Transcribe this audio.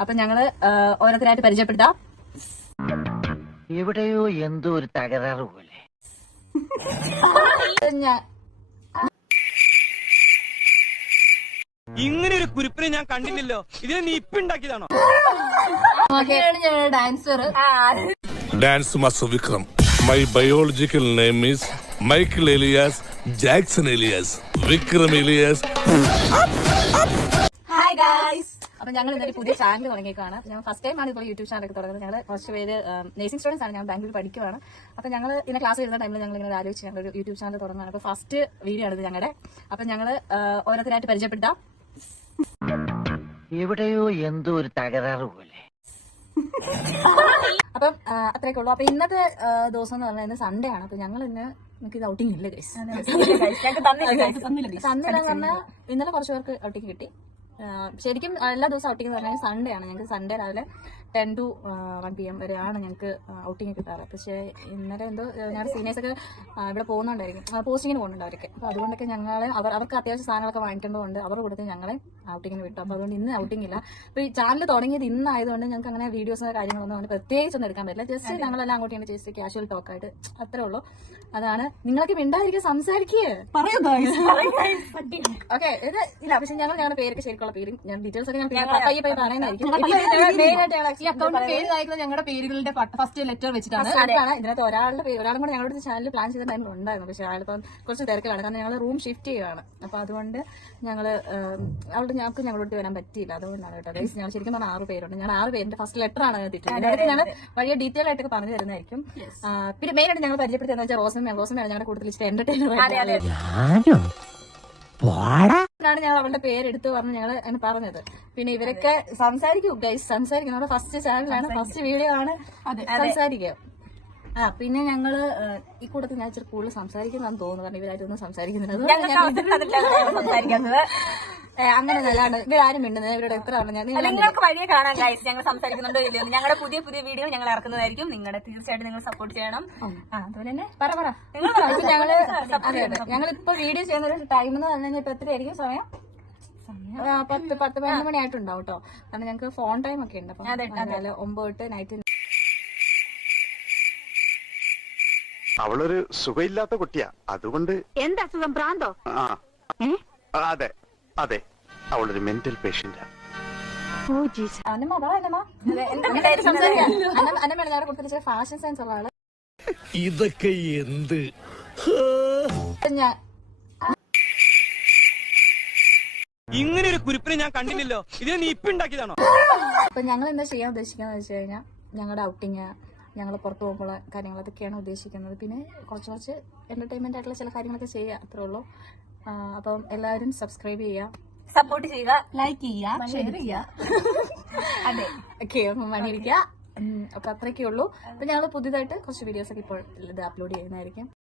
അപ്പൊ ഞങ്ങള് ഓരോരുത്തരായിട്ട് പരിചയപ്പെടുത്താം. എവിടെയോ എന്തോ ഒരു തകരാറ് പോലെ. ഇങ്ങനെ ഒരു കുരിപ്പിനെ ഞാൻ കണ്ടില്ലല്ലോ. ഇതിനെ നീ ഇപ്പൊ ഉണ്ടാക്കിയതാണോ? ഞങ്ങളുടെ dancer Dance Master Vikram. My biological name is Michael Elias Jackson Elias Vikram Elias. Hi guys. അപ്പൊ ഞങ്ങൾ ഇന്നലെ പുതിയ ചാനൽ തുടങ്ങിയേക്കാണ്. ഞങ്ങൾ ഫസ്റ്റ് ടൈം ആണ് ഇപ്പോൾ യൂട്യൂബ് ചാനലൊക്കെ തുടങ്ങുന്നത്. ഞങ്ങൾ കുറച്ച് പേര് നേഴ്സിംഗ് സ്റ്റുഡൻസ് ആണ്. ഞാൻ ബാംഗ്ലൂർ പഠിക്കുവാണ്. അപ്പൊ ഞങ്ങൾ ഇങ്ങനെ ക്ലാസ് വരുന്ന ടൈമിൽ ഞങ്ങൾ ഇങ്ങനെ ആലോചിച്ച് ഞങ്ങൾ ഒരു യൂട്യൂബ് ചാനൽ തുടങ്ങുകയാണ്. അപ്പൊ ഫസ്റ്റ് വീഡിയോ ആണ് ഇത് ഞങ്ങളുടെ. അപ്പൊ ഞങ്ങൾ ഓരോരുത്തരായിട്ട് പരിചയപ്പെടുത്താം. എവിടെയോ എന്തോ ഒരു തകരാറ് പോലെ. അപ്പം അത്രയൊക്കെ ഉള്ളൂ. അപ്പൊ ഇന്നത്തെ ദിവസം എന്ന് പറഞ്ഞാൽ സൺഡേ ആണ്. അപ്പൊ ഞങ്ങൾ ഇന്ന് നമുക്ക് ഇത് ഔട്ടിംഗ് ഇല്ല ഗൈസ്. തന്നില്ല പറഞ്ഞാൽ ഇന്നലെ കുറച്ച് പേർക്ക് ഔട്ടിംഗ് കിട്ടി. ശരിക്കും എല്ലാ ദിവസവും ഔട്ടിംഗ് എന്ന് പറഞ്ഞാൽ സൺഡേ ആണ്. ഞങ്ങൾക്ക് സൺഡേ രാവിലെ 10 to 1 PM വരെയാണ് ഞങ്ങൾക്ക് ഔട്ടിംഗ് കിട്ടാറ്. പക്ഷേ ഇന്നലെ എന്തോ ഞങ്ങളുടെ സീനിയേഴ്സൊക്കെ ഇവിടെ പോകുന്നുണ്ടായിരിക്കും, പോസ്റ്റിങ്ങിന് പോകുന്നുണ്ട് അവരൊക്കെ. അപ്പോൾ അതുകൊണ്ടൊക്കെ ഞങ്ങൾ അവർക്ക് അത്യാവശ്യം സാധനങ്ങളൊക്കെ വാങ്ങിക്കേണ്ടതുകൊണ്ട് അവരുടെ കൂടെ ഞങ്ങളെ ഔട്ടിങ്ങിന് വിട്ടു. അപ്പോൾ അതുകൊണ്ട് ഇന്ന് ഔട്ടിംഗ് ഇല്ല. അപ്പോൾ ഈ ചാനൽ തുടങ്ങിയത് ഇന്നായതുകൊണ്ട് ഞങ്ങൾക്ക് അങ്ങനെ വീഡിയോസോ കാര്യങ്ങളൊന്നും അങ്ങനെ പ്രത്യേകിച്ചൊന്നും എടുക്കാൻ പറ്റില്ല. ജസ്റ്റ് ഞങ്ങളെല്ലാം അങ്ങോട്ട് ഇങ്ങനെ ജസ്റ്റ് കാഷ്വൽ ടോക്കായിട്ട് അത്രേ ഉള്ളൂ. അതാണ്. നിങ്ങളൊക്കെ മിണ്ടാതിരിക്കുക, സംസാരിക്കുക. ഓക്കെ, ഇത് ഇല്ല. പക്ഷെ ഞങ്ങളുടെ പേരൊക്കെ ശരിക്കുള്ള പേര് ഞാൻ ഡീറ്റെയിൽസ് ഒക്കെ ഞാൻ പയ്യെ പറയുന്നതായിരിക്കും. ഞങ്ങളുടെ പേരുകളുടെ ഫസ്റ്റ് ലെറ്റർ വെച്ചിട്ടാണ്. ഇതിനകത്ത് ഒരാളും കൂടെ ഞങ്ങളുടെ ചാനൽ പ്ലാൻ ചെയ്ത ടൈമിൽ ഉണ്ടായിരുന്നു. പക്ഷെ അയാളിപ്പം കുറച്ച് തിരക്കിലാണ്. കാരണം ഞങ്ങൾ റൂം ഷിഫ്റ്റ് ചെയ്യുകയാണ്. അപ്പൊ അതുകൊണ്ട് ഞങ്ങളോട് വരാൻ പറ്റിയില്ല. അതുകൊണ്ടാണ് കേട്ടോ ഗൈസ്. ഞങ്ങൾ ശരിക്കും പറഞ്ഞാൽ 6 പേരുണ്ട്. ഞാൻ 6 പേരിന്റെ ഫസ്റ്റ് ലെറ്റർ ആണ് ഇതിട്ട്. ഞങ്ങൾ വലിയ ഡീറ്റെയിൽ ആയിട്ടൊക്കെ പറഞ്ഞു തരുന്നതായിരിക്കും. പിന്നെ മെയിൻ ആയിട്ട് ഞങ്ങൾ പരിചയപ്പെടുത്തുന്നത് വെച്ചാൽ റോസമ്മയാണ് ഞങ്ങളുടെ കൂടുതൽ ഇഷ്ടം. എന്റർടൈനർ ാണ് ഞങ്ങൾ അവളുടെ പേരെടുത്ത് പറഞ്ഞ് ഞങ്ങൾ അങ്ങനെ പറഞ്ഞത്. പിന്നെ ഇവരൊക്കെ സംസാരിക്കും ഗൈസ്, സംസാരിക്കും. നമ്മുടെ ഫസ്റ്റ് ചാനലാണ്, ഫസ്റ്റ് വീഡിയോ ആണ്, സംസാരിക്കുക. പിന്നെ ഞങ്ങള് ഈ കൂട്ടത്തിൽ ഞാൻ ഇച്ചിരി കൂടുതൽ സംസാരിക്കുന്നതാണെന്ന് തോന്നുന്നു. കാരണം ഇവരായിട്ടൊന്നും സംസാരിക്കുന്നില്ല. അങ്ങനെ നല്ലതാണ്. ഇവരാരും മിണ്ടുന്നത്. ഇവരോട് എത്ര നിങ്ങൾക്ക് വഴിയെ കാണാൻ ഗൈസ് ഞങ്ങൾ സംസാരിക്കുന്നുണ്ടോ ഇല്ലയോ. ഞങ്ങളുടെ പുതിയ വീഡിയോ ഞങ്ങൾ ഇറക്കുന്നതായിരിക്കും. നിങ്ങളുടെ തീർച്ചയായിട്ടും നിങ്ങൾ സപ്പോർട്ട് ചെയ്യണം. അതുപോലെ തന്നെ ഞങ്ങളിപ്പോ വീഡിയോ ചെയ്യുന്ന ഒരു ടൈം എന്ന് പറഞ്ഞാൽ ഇപ്പൊ എത്രയായിരിക്കും സമയം? 10-11 മണിയായിട്ടുണ്ടാവും കേട്ടോ. കാരണം ഞങ്ങൾക്ക് ഫോൺ ടൈം ഒക്കെ ഉണ്ട്. അപ്പൊ 9 to നൈറ്റ്. അവളൊരു സുഖമില്ലാത്ത കുട്ടിയാ, അതുകൊണ്ട്. എന്താ സുഖം? ഭ്രാന്തോ? അതെ അതെ, അവളൊരു മെന്റൽ പേഷ്യന്റാ. അന്നമ്മയുടെ കൊടുത്തിട്ട് ഫാഷൻ സെൻസ് ഉള്ള ആള്. ഇതൊക്കെ എന്ത് ഇങ്ങനെ ഒരു കുരിപ്പിനെ ഞാൻ കണ്ടില്ലല്ലോ. ഇതിനെ നീ ഇപ്പൊ ഉണ്ടാക്കിയതാണോ? അപ്പൊ ഞങ്ങൾ എന്താ ചെയ്യാൻ ഉദ്ദേശിക്കുന്നത് വെച്ച് കഴിഞ്ഞാൽ ഞങ്ങളുടെ ഔട്ടിങ്, ഞങ്ങൾ പുറത്തു പോകുമ്പോൾ കാര്യങ്ങൾ അതൊക്കെയാണ് ഉദ്ദേശിക്കുന്നത്. പിന്നെ കുറച്ച് എന്റർടൈൻമെന്റ് ആയിട്ടുള്ള ചില കാര്യങ്ങളൊക്കെ ചെയ്യുക, അത്രേ ഉള്ളൂ. അപ്പം എല്ലാവരും സബ്സ്ക്രൈബ് ചെയ്യുക, സപ്പോർട്ട് ചെയ്യുക, ലൈക്ക് ചെയ്യുക, ഷെയർ ചെയ്യുക. അതെ, ഓക്കെ, മണിയിരിക്കുക. അപ്പൊ അത്രയൊക്കെ ഉള്ളൂ. അപ്പൊ ഞങ്ങൾ പുതിയതായിട്ട് കുറച്ച് വീഡിയോസ് ഒക്കെ ഇപ്പോൾ ഇത് അപ്ലോഡ് ചെയ്യുന്നതായിരിക്കും.